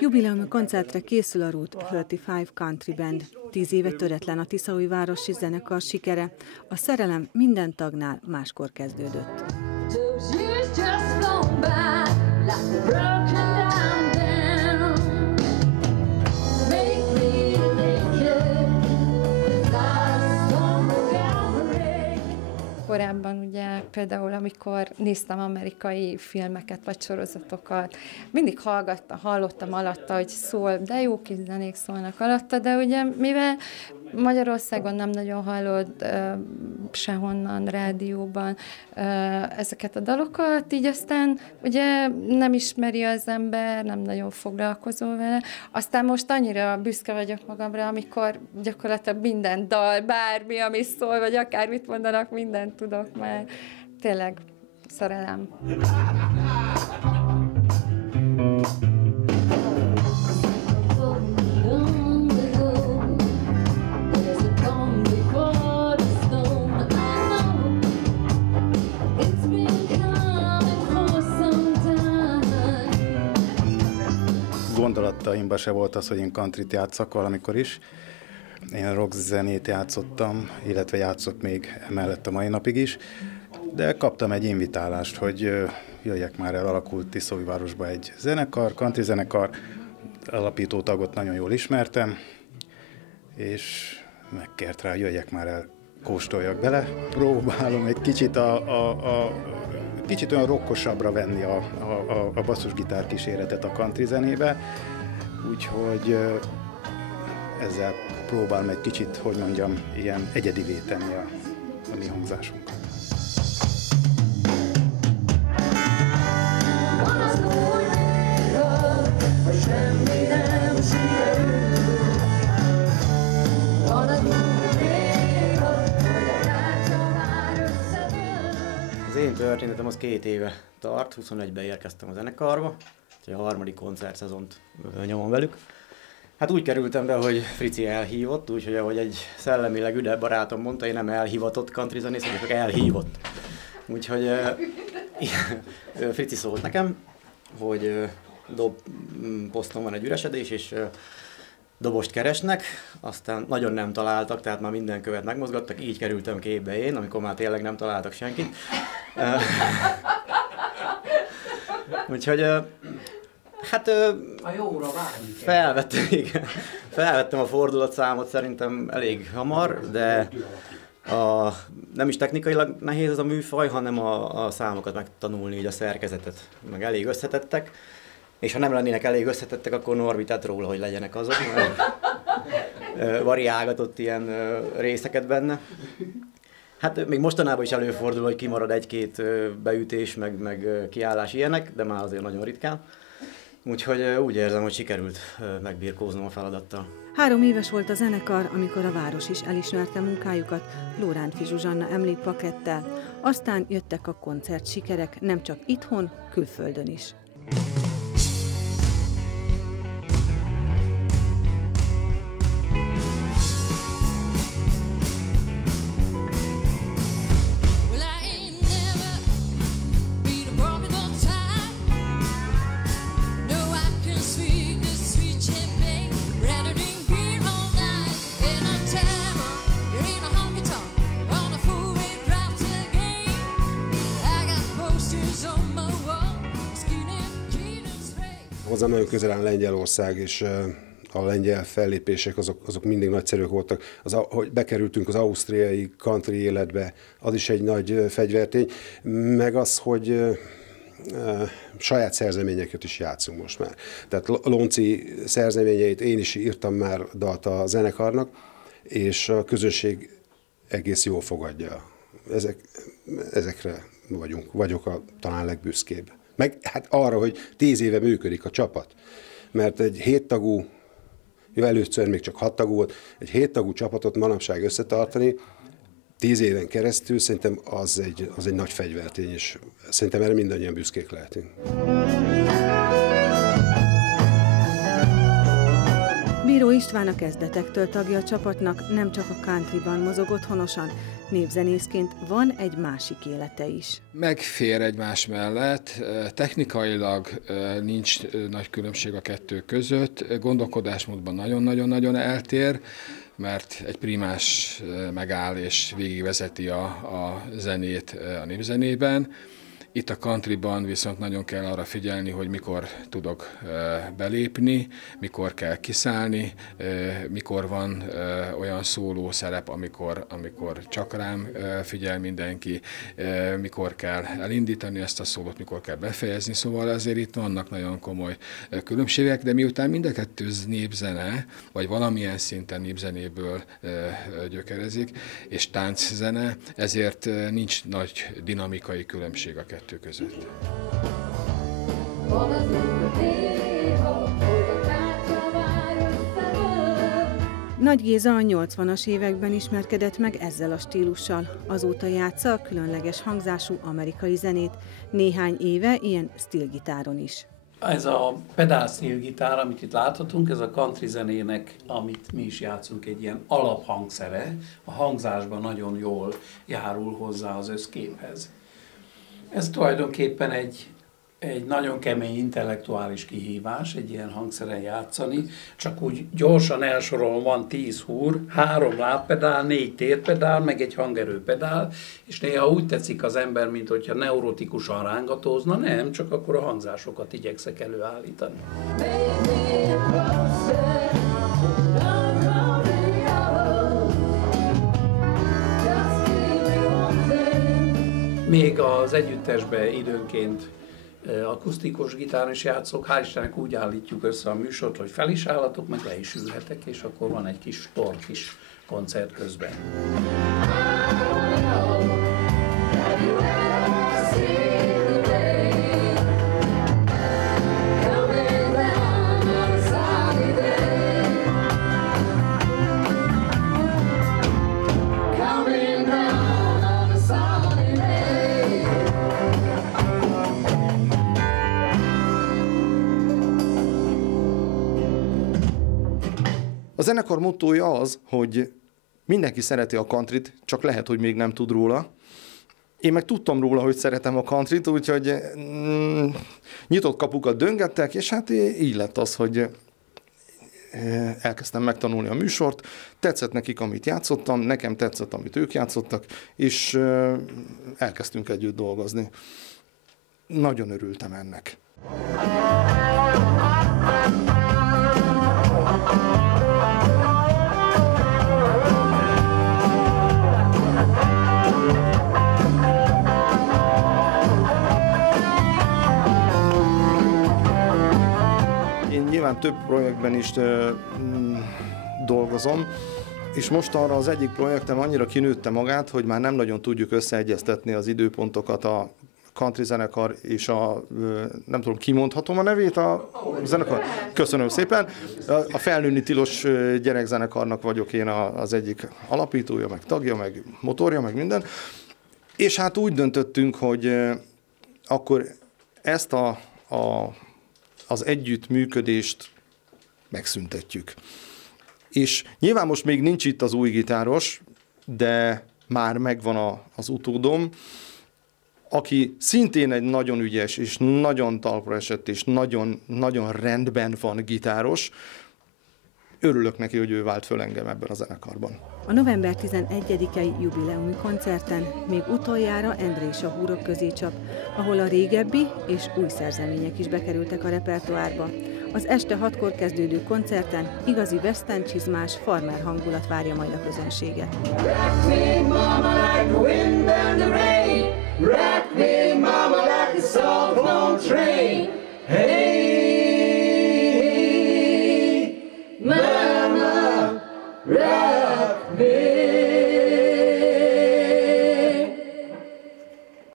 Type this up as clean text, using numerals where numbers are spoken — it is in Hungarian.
Jubileumi koncertre készül a Route 35 Country Band. 10 éve töretlen a Tiszaújvárosi zenekar sikere. A szerelem minden tagnál máskor kezdődött. Korábban ugye például, amikor néztem amerikai filmeket vagy sorozatokat, mindig hallottam alatta, hogy szól, de jó kis zenék szólnak alatta, de ugye mivel Magyarországon nem nagyon hallod sehonnan, rádióban ezeket a dalokat, így aztán ugye nem ismeri az ember, nem nagyon foglalkozol vele. Aztán most annyira büszke vagyok magamra, amikor gyakorlatilag minden dal, bármi, ami szól, vagy akármit mondanak, mindent tudok már. Tényleg szerelem. Gondolataimban se volt az, hogy én countryt játszak valamikor is. Én rock zenét játszottam, illetve játszott még emellett a mai napig is, de kaptam egy invitálást, hogy jöjjek már el, alakult Tiszaújvárosba egy zenekar, country zenekar, alapító tagot nagyon jól ismertem, és megkért rá, jöjjek már el, kóstoljak bele. Próbálom egy kicsit kicsit olyan rockosabbra venni a basszusgitár kíséretet a country zenébe, úgyhogy ezzel próbálom egy kicsit, hogy mondjam, ilyen egyedivé tenni a mi hangzásunkat. Az én történetem az 2 éve tart, 21-ben érkeztem a zenekarba, a harmadik koncertszezont nyomom velük. Hát úgy kerültem be, hogy Frici elhívott, úgyhogy ahogy egy szellemileg üde barátom mondta, én nem elhivatott country zenész, hanem csak elhívott. Úgyhogy Frici szólt nekem, hogy poszton van egy üresedés, és dobost keresnek, aztán nagyon nem találtak, tehát már minden követ megmozgattak, így kerültem képbe én, amikor már tényleg nem találtak senkit. Úgyhogy hát felvettem a fordulatszámot szerintem elég hamar, de nem is technikailag nehéz ez a műfaj, hanem a számokat megtanulni, így a szerkezetet, meg elég összetettek. És ha nem lennének elég összetettek, akkor Norbi tett róla, hogy legyenek azok, mert variálgatott ilyen részeket benne. Hát még mostanában is előfordul, hogy kimarad egy-két beütés, meg kiállás ilyenek, de már azért nagyon ritkán. Úgyhogy úgy érzem, hogy sikerült megbirkóznom a feladattal. 3 éves volt a zenekar, amikor a város is elismerte munkájukat Lórántfi Zsuzsanna emlékplakettel. Aztán jöttek a koncert sikerek, nem csak itthon, külföldön is. Hozzám nagyon közel áll Lengyelország, és a lengyel fellépések azok mindig nagyszerűek voltak. Hogy bekerültünk az ausztriai country életbe, az is egy nagy fegyvertény, meg az, hogy saját szerzeményeket is játszunk most már. Tehát Lonci szerzeményeit én is írtam már dalt a zenekarnak, és a közönség egész jól fogadja. Ezekre vagyok talán legbüszkébb. Meg hát arra, hogy 10 éve működik a csapat. Mert egy 7 tagú, először még csak 6 tagú volt, egy 7 tagú csapatot manapság összetartani 10 éven keresztül, szerintem az egy nagy fegyvertény, és szerintem erre mindannyian büszkék lehetünk. Bíró István a kezdetektől tagja a csapatnak, nem csak a countryban mozog otthonosan, népzenészként van egy másik élete is. Megfér egymás mellett, technikailag nincs nagy különbség a kettő között, gondolkodásmódban nagyon-nagyon eltér, mert egy primás megáll és végigvezeti a zenét a népzenében. Itt a countryban viszont nagyon kell arra figyelni, hogy mikor tudok belépni, mikor kell kiszállni, mikor van olyan szóló szerep, amikor csak rám figyel mindenki, mikor kell elindítani ezt a szólót, mikor kell befejezni. Szóval azért itt vannak nagyon komoly különbségek, de miután mind a kettő népzene, vagy valamilyen szinten népzenéből gyökerezik, és tánczene, ezért nincs nagy dinamikai különbség a kettő között. Nagy Géza a 80-as években ismerkedett meg ezzel a stílussal. Azóta játsza a különleges hangzású amerikai zenét, néhány éve ilyen steel-gitáron is. Ez a pedál steel-gitár, amit itt láthatunk, ez a country zenének, amit mi is játszunk, egy ilyen alaphangszere. A hangzásban nagyon jól járul hozzá az összképhez. Ez tulajdonképpen egy nagyon kemény intellektuális kihívás, egy ilyen hangszeren játszani. Csak úgy gyorsan elsorolom, van 10 húr, 3 lábpedál, 4 térpedál, meg egy hangerőpedál, és néha úgy tetszik az ember, mint hogyha neurotikusan rángatózna, nem, csak akkor a hangzásokat igyekszek előállítani. Még az együttesben időnként akusztikus gitáron is játszok, hál' Istennek úgy állítjuk össze a műsort, hogy fel is állatok, meg le is ülhetek, és akkor van egy kis tork is koncert közben. A zenekar mottója az, hogy mindenki szereti a countryt, csak lehet, hogy még nem tud róla. Én meg tudtam róla, hogy szeretem a countryt, úgyhogy nyitott kapukat döngettek, és hát így lett az, hogy elkezdtem megtanulni a műsort, tetszett nekik, amit játszottam, nekem tetszett, amit ők játszottak, és elkezdtünk együtt dolgozni. Nagyon örültem ennek. Nyilván több projektben is dolgozom, és mostanra az egyik projektem annyira kinőtte magát, hogy már nem nagyon tudjuk összeegyeztetni az időpontokat a country zenekar és nem tudom, kimondhatom a nevét a zenekar? Köszönöm szépen. A Felnőni Tilos gyerekzenekarnak vagyok én az egyik alapítója, meg tagja, meg motorja, meg minden. És hát úgy döntöttünk, hogy akkor ezt az együttműködést megszüntetjük. És nyilván most még nincs itt az új gitáros, de már megvan az utódom, aki szintén egy nagyon ügyes, és nagyon talpra esett, és nagyon, nagyon rendben van gitáros. Örülök neki, hogy ő vált föl engem ebben a zenekarban. A november 11-i jubileumi koncerten még utoljára Endre és a húrok közé csap, ahol a régebbi és új szerzemények is bekerültek a repertoárba. Az este 6-kor kezdődő koncerten igazi western csizmás farmer hangulat várja majd a közönséget.